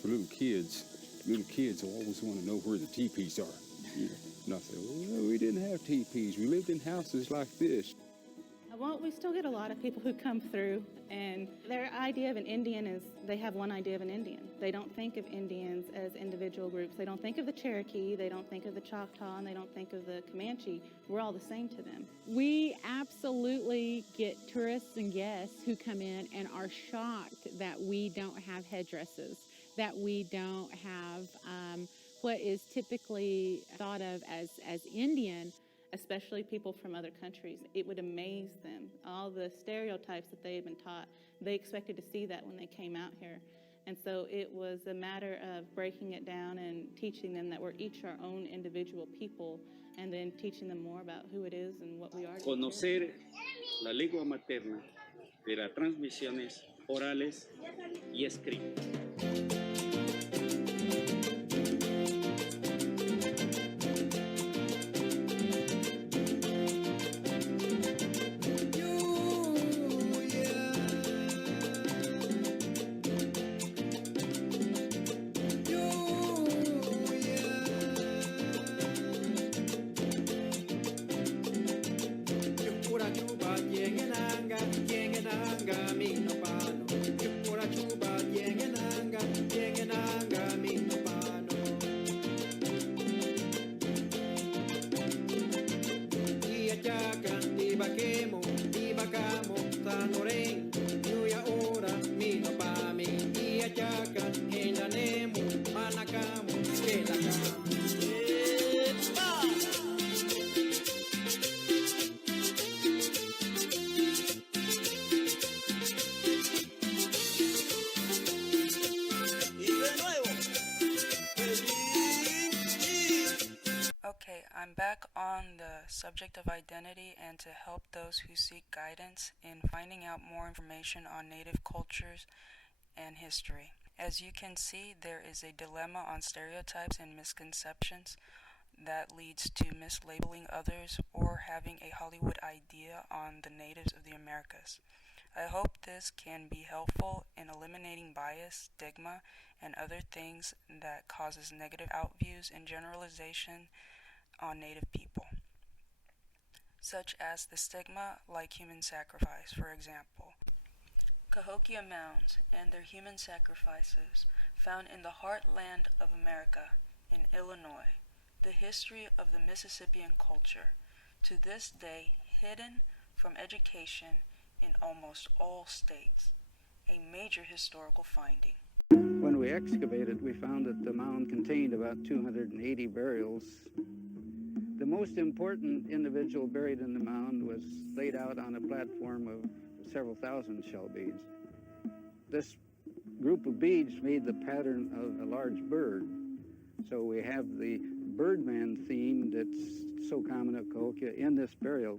for little kids always want to know where the teepees are. And I said, well, we didn't have teepees. We lived in houses like this. Well, we still get a lot of people who come through, and their idea of an Indian is they have one idea of an Indian. They don't think of Indians as individual groups. They don't think of the Cherokee, they don't think of the Choctaw, and they don't think of the Comanche. We're all the same to them. We absolutely get tourists and guests who come in and are shocked that we don't have headdresses, that we don't have what is typically thought of as Indian. Especially people from other countries. It would amaze them. All the stereotypes that they had been taught, they expected to see that when they came out here. And so it was a matter of breaking it down and teaching them that we're each our own individual people, and then teaching them more about who it is and what we are. Conocer la lengua materna de las transmisiones orales y escritas. Okay, I'm back on the subject of identity and to help those who seek guidance in finding out more information on Native cultures and history. As you can see, there is a dilemma on stereotypes and misconceptions that leads to mislabeling others or having a Hollywood idea on the natives of the Americas. I hope this can be helpful in eliminating bias, stigma, and other things that causes negative outviews and generalization on Native people, such as the stigma like human sacrifice, for example. Cahokia mounds and their human sacrifices found in the heartland of America, in Illinois, the history of the Mississippian culture, to this day hidden from education in almost all states, a major historical finding. When we excavated, we found that the mound contained about 280 burials. The most important individual buried in the mound was laid out on a platform of several thousand shell beads. This group of beads made the pattern of a large bird. So we have the Birdman theme that's so common at Cahokia in this burial.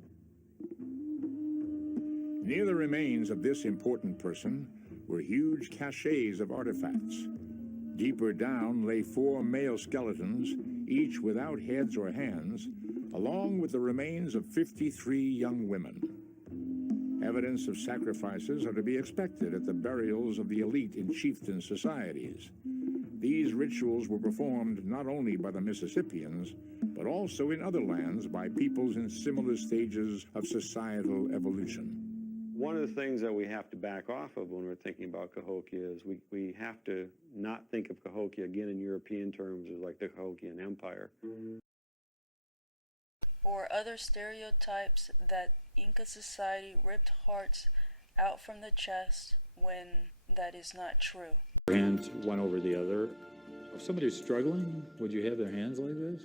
Near the remains of this important person were huge caches of artifacts. Deeper down lay 4 male skeletons, each without heads or hands, along with the remains of 53 young women. Evidence of sacrifices are to be expected at the burials of the elite in chieftain societies. These rituals were performed not only by the Mississippians, but also in other lands by peoples in similar stages of societal evolution. One of the things that we have to back off of when we're thinking about Cahokia is we have to not think of Cahokia again in European terms as like the Cahokian Empire. Or other stereotypes that Inca society ripped hearts out from the chest when that is not true. Hands one over the other. If somebody's struggling, would you have their hands like this?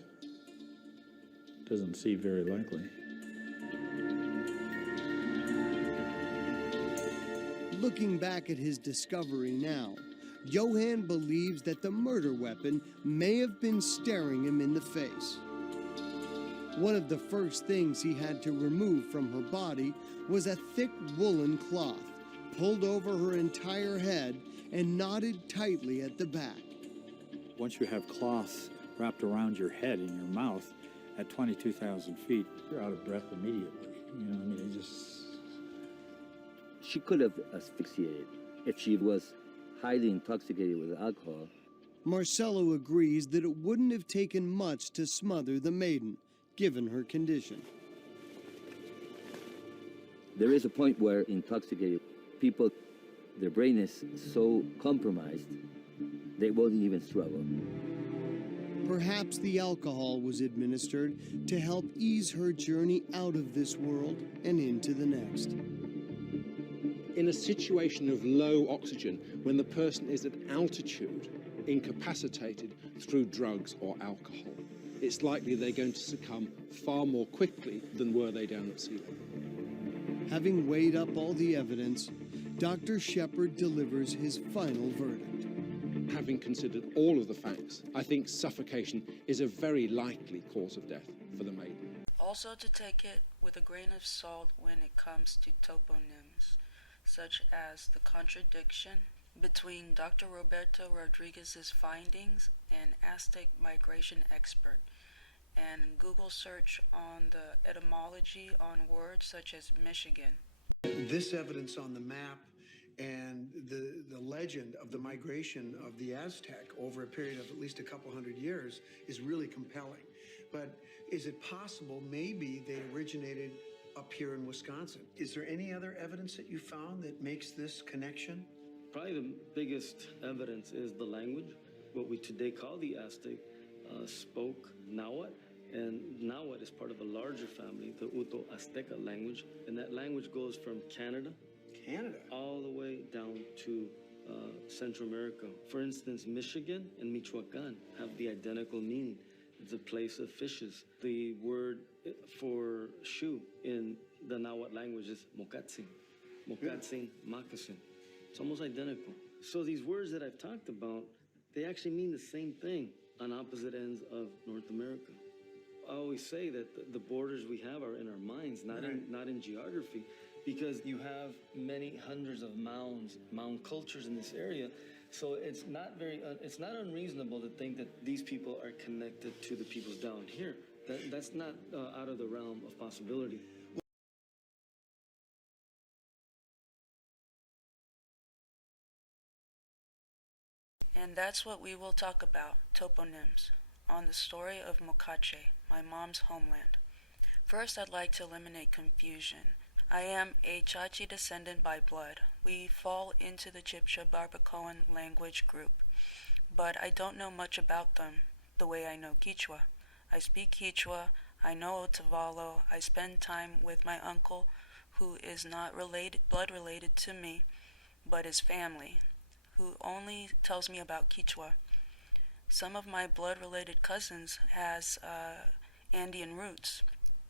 Doesn't seem very likely. Looking back at his discovery now, Johann believes that the murder weapon may have been staring him in the face. One of the first things he had to remove from her body was a thick woolen cloth, pulled over her entire head and knotted tightly at the back. Once you have cloth wrapped around your head and your mouth at 22,000 feet, you're out of breath immediately. You know, I mean, it just... She could have asphyxiated if she was highly intoxicated with alcohol. Marcelo agrees that it wouldn't have taken much to smother the maiden, given her condition. There is a point where intoxicated people, their brain is so compromised, they won't even struggle. Perhaps the alcohol was administered to help ease her journey out of this world and into the next. In a situation of low oxygen, when the person is at altitude, incapacitated through drugs or alcohol, it's likely they're going to succumb far more quickly than were they down at sea level. Having weighed up all the evidence, Dr. Shepard delivers his final verdict. Having considered all of the facts, I think suffocation is a very likely cause of death for the maiden. Also to take it with a grain of salt when it comes to toponyms, such as the contradiction between Dr. Roberto Rodriguez's findings, an Aztec migration expert, and Google search on the etymology on words such as Michigan. This evidence on the map and the legend of the migration of the Aztec over a period of at least a couple hundred years is really compelling. But is it possible maybe they originated up here in Wisconsin? Is there any other evidence that you found that makes this connection? Probably the biggest evidence is the language. What we today call the Aztec spoke Nahuatl, and Nahuatl is part of a larger family, the Uto-Azteca language, and that language goes from Canada all the way down to Central America. For instance, Michigan and Michoacan have the identical meaning. It's a place of fishes. The word for shoe in the Nahuatl language is mocatzin. Mocatzin, moccasin. It's almost identical. So these words that I've talked about, they actually mean the same thing on opposite ends of North America. I always say that the borders we have are in our minds, not in geography, because you have many hundreds of mound cultures in this area. So it's not unreasonable to think that these people are connected to the peoples down here. That's not out of the realm of possibility. And that's what we will talk about, toponyms, on the story of Mocache, my mom's homeland. First, I'd like to eliminate confusion. I am a Chachi descendant by blood. We fall into the Chibcha Barbacoan language group, but I don't know much about them the way I know Quechua. I speak Quechua, I know Otavalo, I spend time with my uncle, who is not blood related to me, but is family, who only tells me about Quechua. Some of my blood-related cousins has Andean roots.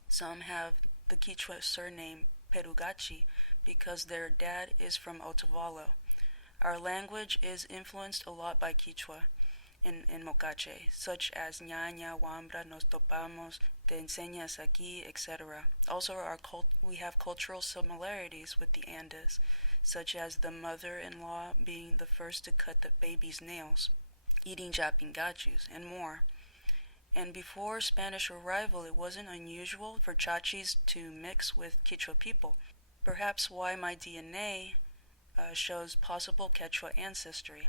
Some have the Quechua surname Perugachi because their dad is from Otavalo. Our language is influenced a lot by Quechua in Mocache, such as ñaña, wambra, nos topamos, te enseñas aquí, etc. Also, we have cultural similarities with the Andes, such as the mother-in-law being the first to cut the baby's nails, eating japingachus, and more. And before Spanish arrival, it wasn't unusual for Chachis to mix with Quechua people. Perhaps why my DNA shows possible Quechua ancestry,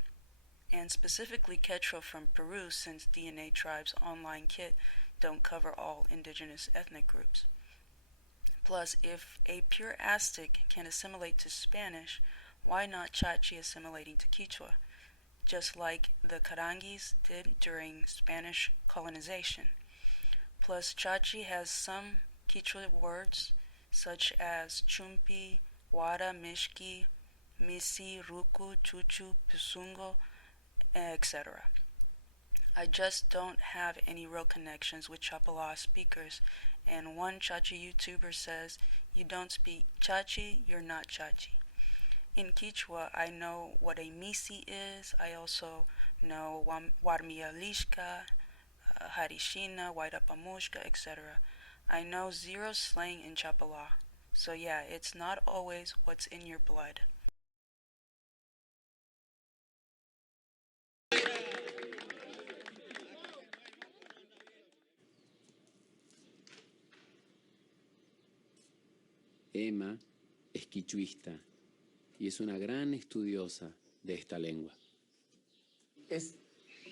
and specifically Quechua from Peru, since DNA Tribe's online kit don't cover all indigenous ethnic groups. Plus, if a pure Aztec can assimilate to Spanish, why not Chachi assimilating to Quechua, just like the Caranguis did during Spanish colonization? Plus, Chachi has some Quechua words, such as chumpi, wara, mishki, misi, ruku, chuchu, pusungo, etc. I just don't have any real connections with Chapala speakers, and one Chachi YouTuber says, you don't speak Chachi, you're not Chachi. In Quechua, I know what a misi is. I also know warmialishka, harishina, wairapamushka, etc. I know zero slang in Chapala. So yeah, it's not always what's in your blood. Emma es quichuista y es una gran estudiosa de esta lengua. ¿Es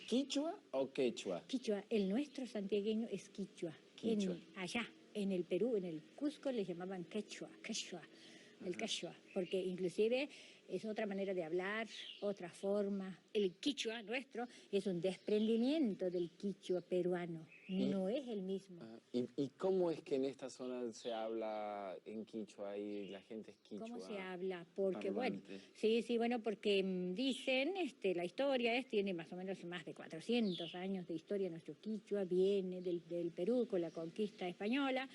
quichua o quechua? Quichua, el nuestro santiagueño es quichua. Quichua. Allá, en el Perú, en el Cusco, le llamaban quechua, el quechua, porque inclusive es otra manera de hablar, otra forma. El quichua nuestro es un desprendimiento del quichua peruano, no es el mismo. ¿Y cómo es que en esta zona se habla en quichua y la gente es quichua? ¿Cómo se habla? Porque, parlante? porque dicen, la historia tiene más o menos más de 400 años de historia. Nuestro quichua viene del Perú con la conquista española.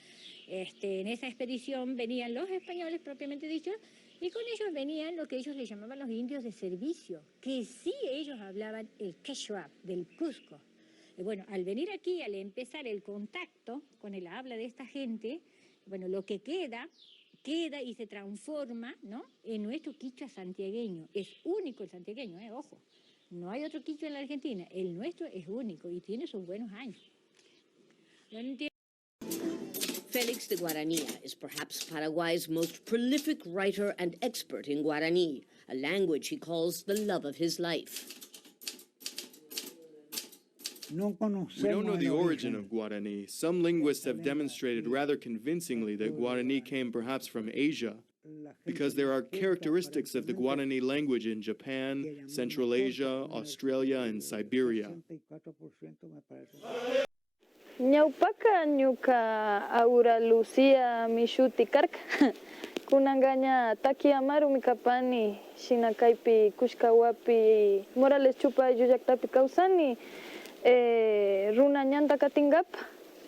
En esa expedición venían los españoles propiamente dichos, y con ellos venían lo que ellos le llamaban los indios de servicio, que sí ellos hablaban el quechua del Cusco. Y bueno, al venir aquí, al empezar el contacto con el habla de esta gente, bueno, lo que queda y se transforma, ¿no?, en nuestro quichua santiagueño. Es único el santiagueño, ojo. No hay otro quichua en la Argentina. El nuestro es único y tiene sus buenos años. Félix de Guaranía is perhaps Paraguay's most prolific writer and expert in Guarani, a language he calls the love of his life. We don't know the origin of Guarani. Some linguists have demonstrated rather convincingly that Guarani came perhaps from Asia, because there are characteristics of the Guarani language in Japan, Central Asia, Australia, and Siberia. Ñawpaka ñuka Aura Lucía mishuti karka kunangaña taki amaru mikapani shinakaypi kushkawapi Morales chupa llullaytapi kawsani runa ñanta katingapa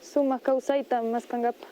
sumaq kawsayta masqangapa.